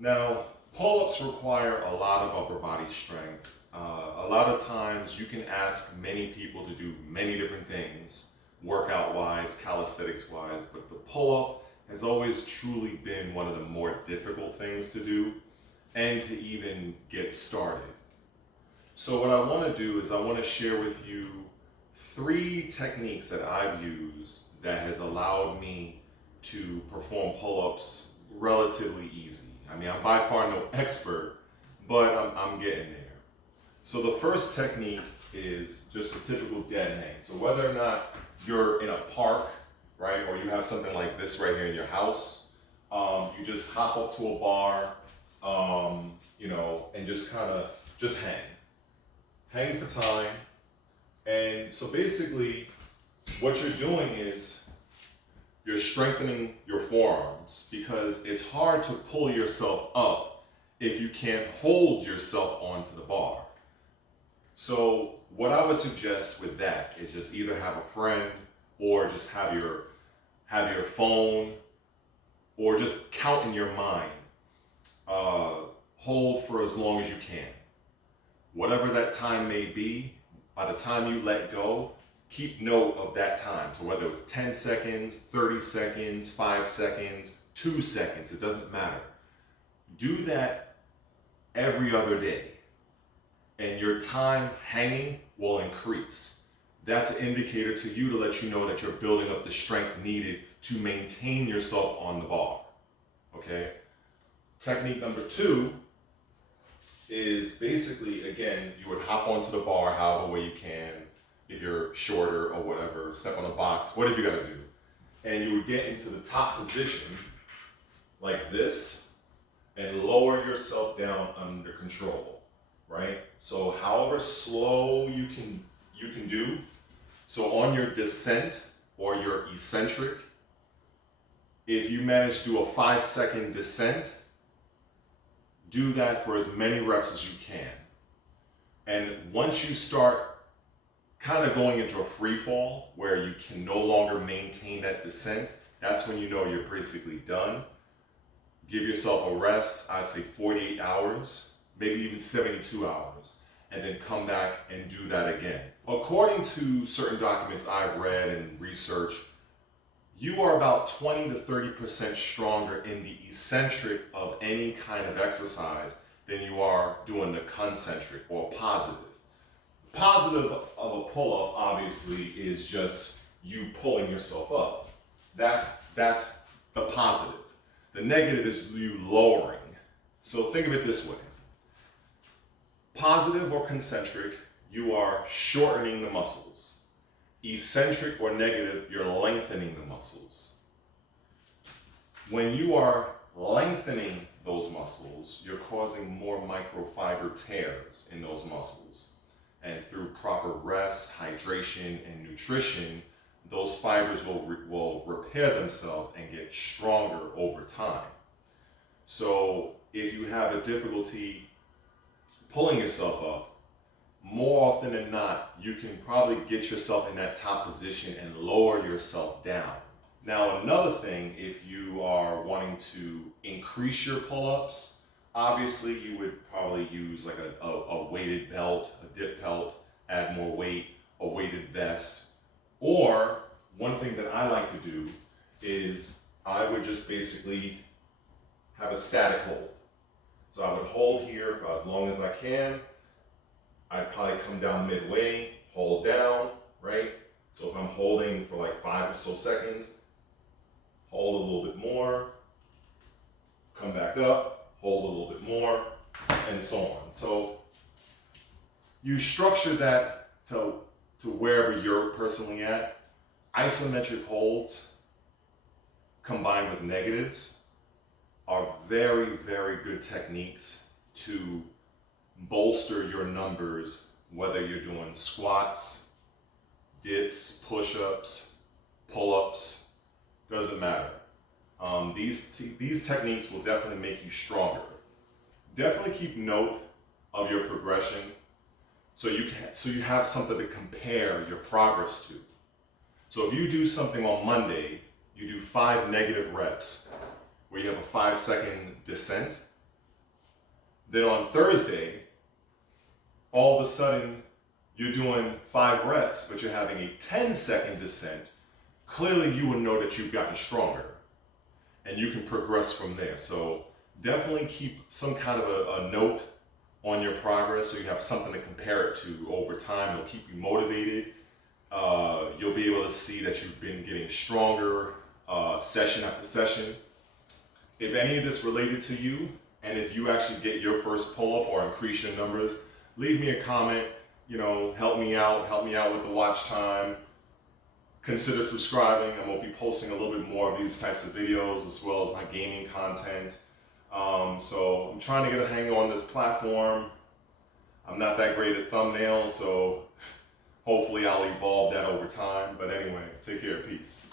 Now, pull-ups require a lot of upper body strength. A lot of times you can ask many people to do many different things, workout-wise, calisthenics-wise, but the pull-up has always truly been one of the more difficult things to do and to even get started. So what I want to do is I want to share with you 3 techniques that I've used that has allowed me to perform pull-ups relatively easy. I mean, I'm by far no expert, but I'm getting there. So the first technique is just a typical dead hang. So whether or not you're in a park, right, or you have something like this right here in your house, you just hop up to a bar, and just kind of just hang for time. And so basically, what you're doing is you're strengthening your forearms because it's hard to pull yourself up if you can't hold yourself onto the bar. So what I would suggest with that is just either have a friend or just have your phone or just count in your mind. Hold for as long as you can. Whatever that time may be, by the time you let go, keep note of that time. So whether it's 10 seconds, 30 seconds, 5 seconds, 2 seconds, it doesn't matter. Do that every other day, and your time hanging will increase. That's an indicator to you to let you know that you're building up the strength needed to maintain yourself on the bar. Okay? Technique number 2 is basically, again, you would hop onto the bar however way you can. If you're shorter or whatever, step on a box, whatever you gotta do. And you would get into the top position like this and lower yourself down under control, right? So however slow you can do. So on your descent or your eccentric, if you manage to do a 5-second descent, do that for as many reps as you can. And once you start kind of going into a free fall where you can no longer maintain that descent, that's when you know you're basically done. Give yourself a rest, I'd say 48 hours, maybe even 72 hours, and then come back and do that again. According to certain documents I've read and researched, you are about 20 to 30% stronger in the eccentric of any kind of exercise than you are doing the concentric or positive. The positive of a pull-up, obviously, is just you pulling yourself up. That's the positive. The negative is you lowering. So think of it this way. Positive or concentric, you are shortening the muscles. Eccentric or negative, you're lengthening the muscles. When you are lengthening those muscles, you're causing more microfiber tears in those muscles. And through proper rest, hydration, and nutrition, those fibers will repair themselves and get stronger over time. So if you have a difficulty pulling yourself up, more often than not, you can probably get yourself in that top position and lower yourself down. Now, another thing, if you are wanting to increase your pull-ups, obviously you would probably use like a weighted belt, a dip belt, add more weight, a weighted vest. Or one thing that I like to do is I would just basically have a static hold. So I would hold here for as long as I can. I'd probably come down midway, hold down, right? So if I'm holding for like 5 or so seconds, hold a little bit more, come back up, hold a little bit more, and so on. So you structure that to wherever you're personally at. Isometric holds combined with negatives are very, very good techniques to bolster your numbers, whether you're doing squats, dips, push-ups, pull-ups, doesn't matter. These techniques will definitely make you stronger. Definitely keep note of your progression so you have something to compare your progress to. So if you do something on Monday, you do 5 negative reps where you have a 5-second descent, Then on Thursday, all of a sudden, you're doing 5 reps, but you're having a 10-second descent. Clearly, you will know that you've gotten stronger, and you can progress from there. So definitely keep some kind of a note on your progress so you have something to compare it to over time. It'll keep you motivated. You'll be able to see that you've been getting stronger session after session. If any of this related to you, and if you actually get your first pull-up or increase your numbers, leave me a comment, help me out with the watch time. Consider subscribing. I'm going to be posting a little bit more of these types of videos as well as my gaming content. So I'm trying to get a hang on this platform. I'm not that great at thumbnails, so hopefully I'll evolve that over time. But anyway, take care, peace.